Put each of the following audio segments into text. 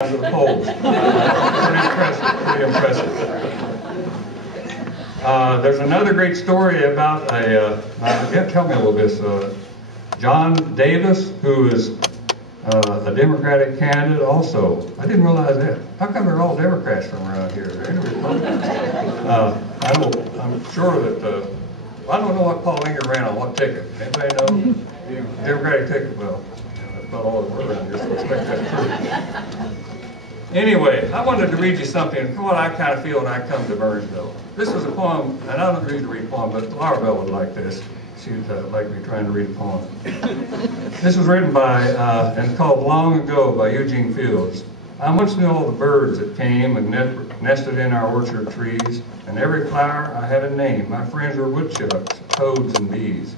to the polls. Pretty impressive. There's another great story about tell me a little bit. John Davis, who is a Democratic candidate also. I didn't realize that. How come they're all Democrats from around here? They're any Republicans? I'm sure that, I don't know what Paul Inger ran on, what ticket. Anybody know? Democratic ticket? Well, that's about all that we're around here, so expect that true. Anyway, I wanted to read you something, what I kind of feel when I come to Burnsville. This is a poem, and I don't usually read a poem, but Laura Bell would like this. She'd like me trying to read a poem. This was written by, and called Long Ago by Eugene Fields. I once knew all the birds that came and nested in our orchard trees, and every flower I had a name. My friends were woodchucks, toads, and bees.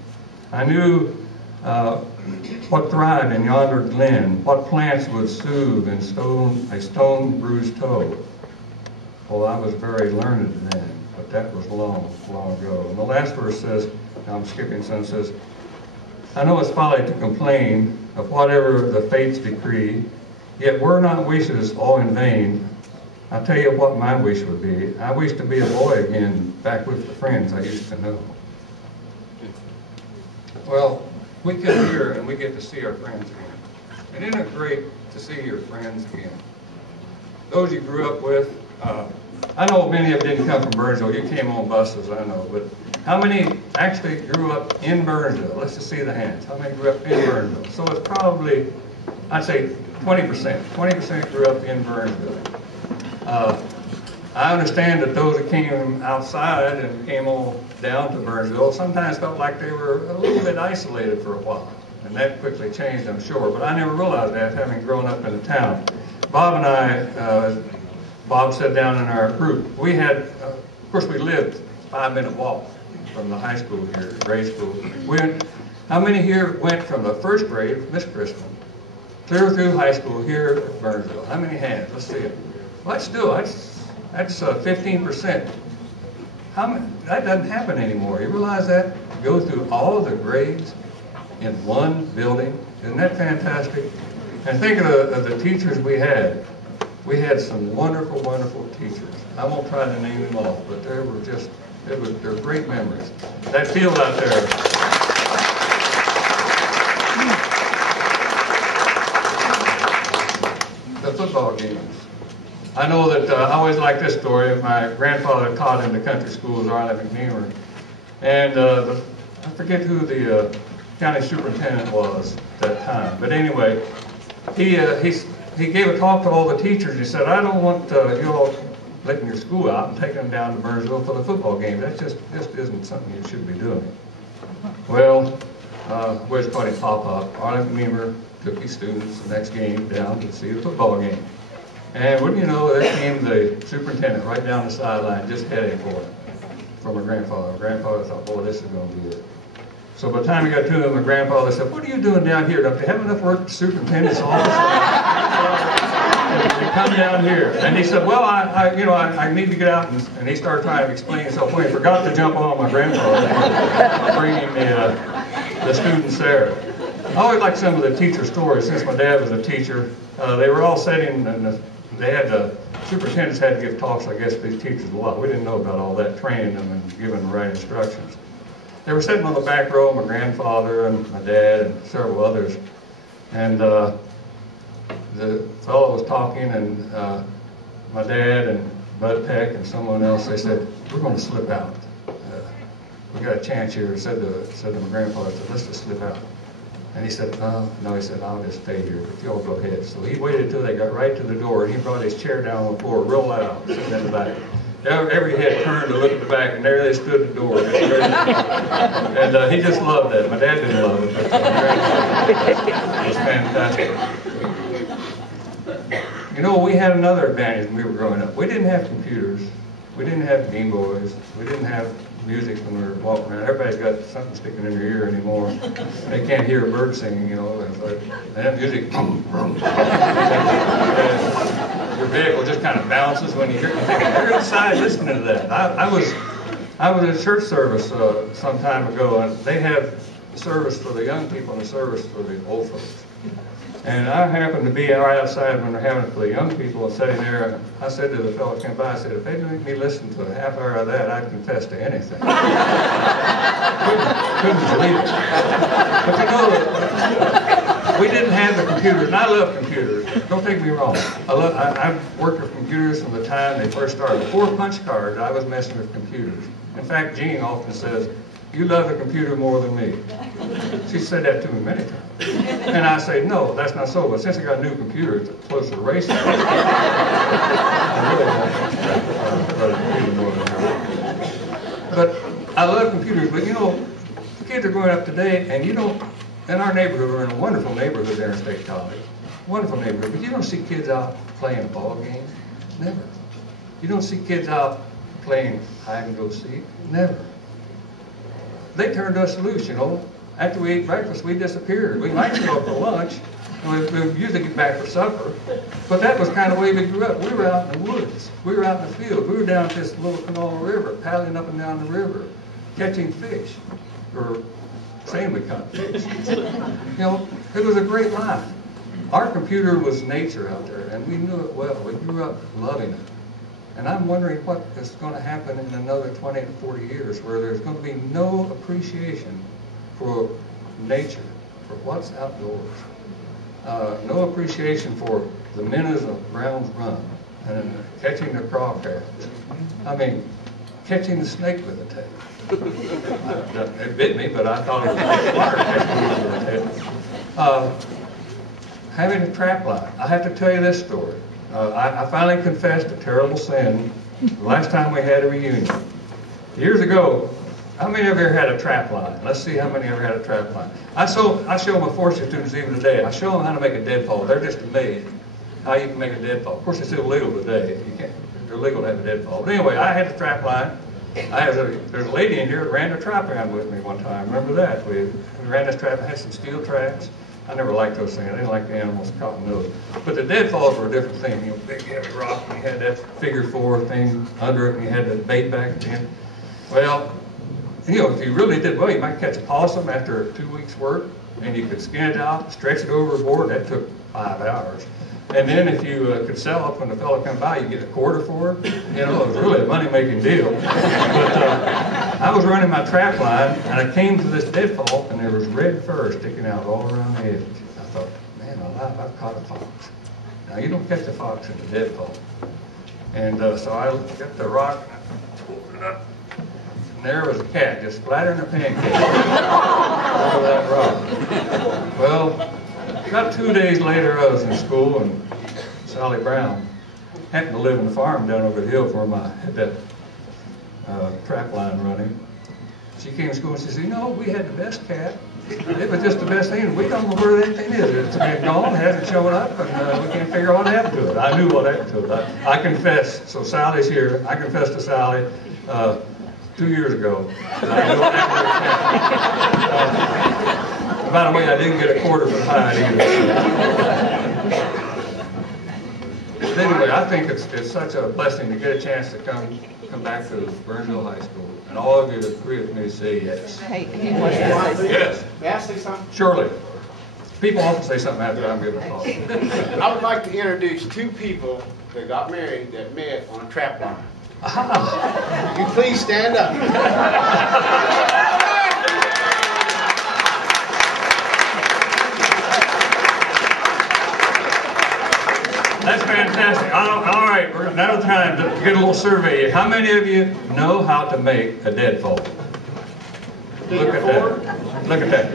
I knew what thrived in yonder glen, what plants would soothe a stone-bruised toe. Well, I was very learned then, but that was long, long ago. And the last verse says, I'm skipping some, says, I know it's folly to complain of whatever the fates decree, yet were not wishes all in vain. I'll tell you what my wish would be. I wish to be a boy again, back with the friends I used to know. Well, we come here and we get to see our friends again. And isn't it great to see your friends again? Those you grew up with, I know many of you didn't come from Burnsville. You came on buses, I know, but how many actually grew up in Burnsville? Let's just see the hands. How many grew up in Burnsville? So it's probably, I'd say 20%. 20% grew up in Burnsville. I understand that those that came outside and came on down to Burnsville sometimes felt like they were a little bit isolated for a while. And that quickly changed, I'm sure. But I never realized that, having grown up in the town. Bob and I, Bob said down in our group, we had, of course we lived a 5-minute walk from the high school here, grade school. How many here went from the first grade, Miss Crispin, clear through high school here at Burnsville? How many hands? Let's see it. Well, that's still, that's 15%. That doesn't happen anymore. You realize that? Go through all of the grades in one building. Isn't that fantastic? And think of the teachers we had. We had some wonderful, wonderful teachers. I won't try to name them all, but they were just, they're great memories. That field out there. The football games. I know that I always like this story. My grandfather taught in the country schools, Arlen McNeamer, and I forget who the county superintendent was at that time. But anyway, he gave a talk to all the teachers. He said, "I don't want you all letting your school out and taking them down to Burnsville for the football game. That just isn't something you should be doing." Well, where's Buddy Pop-Up? Arlen McNeamer took his students the next game down to see the football game. And wouldn't you know, there came the superintendent right down the sideline, just heading for it, from my grandfather. My grandfather thought, boy, this is going to be it. So by the time he got to him, my grandfather said, "What are you doing down here? Don't you have enough work at the superintendent's office? Come down here." And he said, "Well, I need to get out." And he started trying to explain himself. Well, he forgot to jump on my grandfather, bringing the students there. I always like some of the teacher stories. Since my dad was a teacher, they were all sitting, and they had superintendents had to give talks, I guess, to these teachers a lot. We didn't know about all that, training them and giving them the right instructions. They were sitting on the back row, my grandfather and my dad and several others, and the fellow was talking, and my dad and Bud Peck and someone else, they said, "We're going to slip out. We got a chance here," said to my grandfather, said, "Let's just slip out." And he said, no, he said, "I'll just stay here, but y'all go ahead." So he waited until they got right to the door, and he brought his chair down on the floor real loud, sitting in the back. Every head turned to look at the back, and there they stood at the door. And he just loved that. My dad didn't love it, but it was fantastic. You know, we had another advantage when we were growing up. We didn't have computers. We didn't have Game Boys. We didn't have music when we were walking around. Everybody's got something sticking in their ear anymore. They can't hear a bird singing, you know. It's like, that music, your vehicle just kind of bounces when you hear it. You're inside listening to that. I was at a church service some time ago, and they have a service for the young people and a service for the old folks. And I happened to be right outside when they're having it for the young people and sitting there. And I said to the fellow that came by, I said, if they'd make me listen to a half hour of that, I'd confess to anything. couldn't believe it. But you know, we didn't have the computers, and I love computers. Don't take me wrong. I've worked with computers from the time they first started. Before punch cards, I was messing with computers. In fact, Jean often says, "You love the computer more than me." She said that to me many times. And I say, no, that's not so. But since I got a new computer, it's a closer race. I really love computer more than her. But I love computers. But you know, the kids are growing up today, and you don't, in our neighborhood, we're in a wonderful neighborhood there in State College. Wonderful neighborhood. But you don't see kids out playing ball games. Never. You don't see kids out playing hide and go seek. Never. They turned us loose, you know. After we ate breakfast, we disappeared. We might go for lunch, and we usually get back for supper. But that was kind of the way we grew up. We were out in the woods. We were out in the field. We were down at this little canal river, paddling up and down the river, catching fish, or saying we caught fish. You know, it was a great life. Our computer was nature out there, and we knew it well. We grew up loving it. And I'm wondering what is going to happen in another 20 to 40 years, where there's going to be no appreciation for nature, for what's outdoors. No appreciation for the minnows of Brown's Run, and catching the crawfish. I mean, catching the snake with a tail. It bit me, but I thought it was smart catching it with a tail. Having a trap line. I have to tell you this story. I finally confessed a terrible sin the last time we had a reunion. Years ago, how many of you ever had a trap line? Let's see how many ever had a trap line. I show my forestry students even today. I show them how to make a deadfall. They're just amazed how you can make a deadfall. Of course, it's illegal today. You can't. They're illegal to have a deadfall. But anyway, I had a trap line. There's a lady in here that ran a trap around with me one time. Remember that? We ran this trap. I had some steel traps. I never liked those things. I didn't like the animals caught in those. But the deadfalls were a different thing. You know, big heavy rock, and you had that figure 4 thing under it, and you had the bait back at the end. Well, you know, if you really did well, you might catch a possum after 2 weeks' work, and you could skin it out, stretch it overboard. That took 5 hours. And then if you could sell it when the fellow come by, you get a quarter for it. You know, it was really a money-making deal. But I was running my trap line, and I came to this deadfall, and there was red fur sticking out all around the edge. I thought, man alive, I've caught a fox. Now, you don't catch a fox in the deadfall. And so I got the rock, and I pulled it up, and there was a cat just flattering a pancake over that rock. Well, about 2 days later, I was in school, and Sally Brown happened to live in the farm down over the hill from where I had that trap line running. She came to school and she said, you know, we had the best cat. It was just the best thing, and we don't know where that thing is. It's been gone, hasn't shown up, and we can't figure out what happened to it. I knew what happened to it. I confessed, so Sally's here. I confessed to Sally 2 years ago. By the way, I didn't get a quarter for the hide either. But anyway, I think it's such a blessing to get a chance to come back to Burnsville High School. And all of you agree with me to say yes. Hey, he wants to say yes. May I say something? Surely. People often say something after I'm giving a talk. I would like to introduce 2 people that got married that met on a trap line. Ah. You please stand up. That's fantastic. All right, now it's time to get a little survey. How many of you know how to make a deadfall? Look at that. Look at that.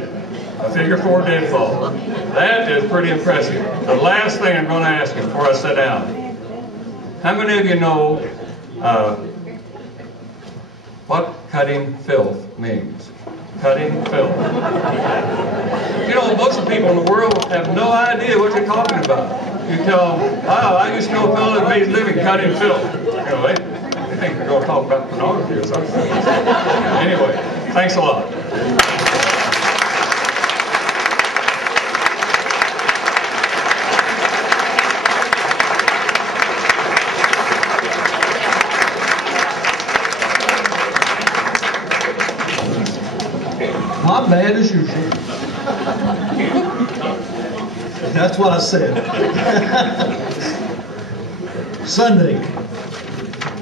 A figure 4 deadfall. That is pretty impressive. The last thing I'm going to ask you before I sit down. How many of you know what cutting filth means? Cutting filth. You know, most of the people in the world have no idea what you're talking about. You tell them, oh, I used to know a fellow that made his living cutting filth. You know, they think they're going to talk about pornography or something. Anyway, thanks a lot. Not bad as usual. That's what I said. Sunday,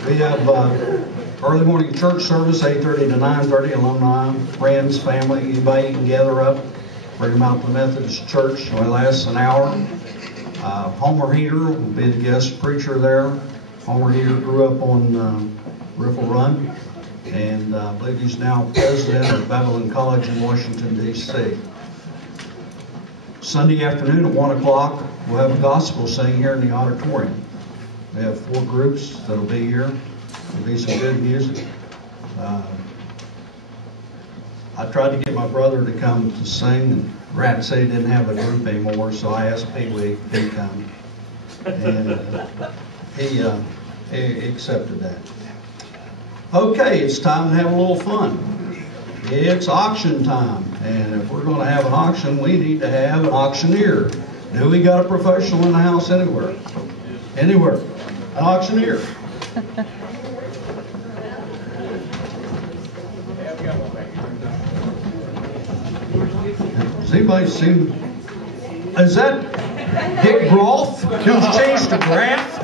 we have early morning church service, 8:30 to 9:30. Alumni, friends, family, anybody can gather up. Bring them out to the Methodist Church. It lasts an hour. Homer Heater will be the guest preacher there. Homer Heater grew up on Riffle Run, and I believe he's now president of Babylon College in Washington, D.C. Sunday afternoon at 1 o'clock, we'll have a gospel sing here in the auditorium. We have 4 groups that'll be here. There'll be some good music. I tried to get my brother to come to sing, and Rat said he didn't have a group anymore, so I asked Pee Wee if he'd come. And he accepted that. Okay, it's time to have a little fun. It's auction time, and if we're going to have an auction, we need to have an auctioneer. Do we got a professional in the house anywhere? Anywhere? An auctioneer. Has anybody seen? Is that Dick Groff? Who's changed to Graff?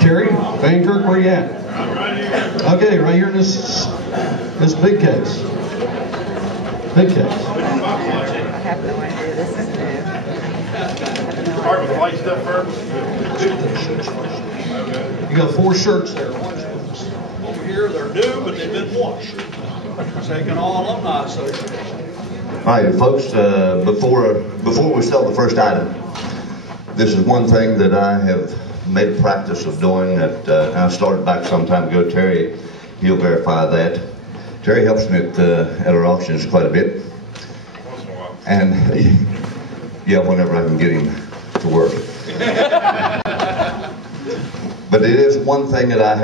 Terry, Vancouver, where you at? Okay, right here in this big case. Big case. I have no idea. This is new. Start with the white stuff first. You got 4 shirts there. Over here, they're new, but they've been washed. Taking all alumni association. All right, folks, before we sell the first item, this is one thing that I have made a practice of doing that I started back some time ago. Terry, he'll verify that. Terry helps me at our auctions quite a bit. Once in a while. And yeah, whenever I can get him to work. But it is one thing that I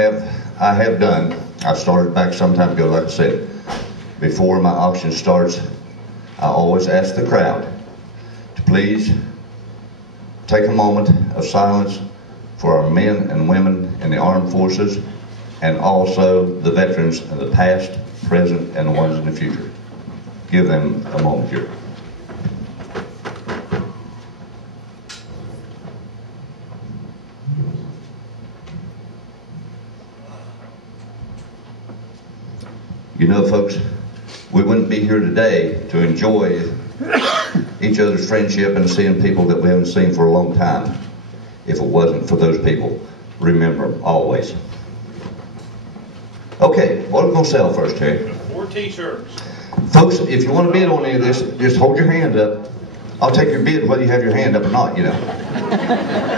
have done. I started back some time ago, like I said. Before my auction starts, I always ask the crowd to please take a moment of silence for our men and women in the armed forces, and also the veterans in the past, present, and the ones in the future. Give them a moment here. You know, folks, we wouldn't be here today to enjoy each other's friendship and seeing people that we haven't seen for a long time if it wasn't for those people. Remember them always. Okay, what are we going to sell first, Terry? 4 t-shirts. Folks, if you want to bid on any of this, just hold your hand up. I'll take your bid whether you have your hand up or not, you know.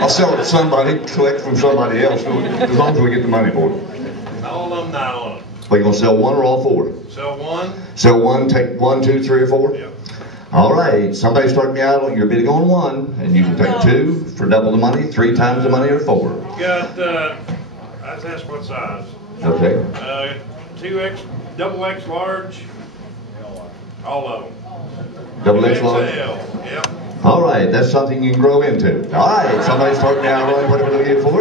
I'll sell it to somebody, collect from somebody else, as long as we get the money for it. All alumni on them. Are you going to sell one or all four? Sell one. Sell one, take 1, 2, 3, or 4? Yeah. All right, somebody start me out on, you're bidding on 1, and you can take 2 for double the money, 3 times the money, or 4. Got, I was asked what size. Okay. 2X, double X large. All of them. Double X large? XL, yep. All right, that's something you can grow into. All right, somebody start me out on whatever they get for it.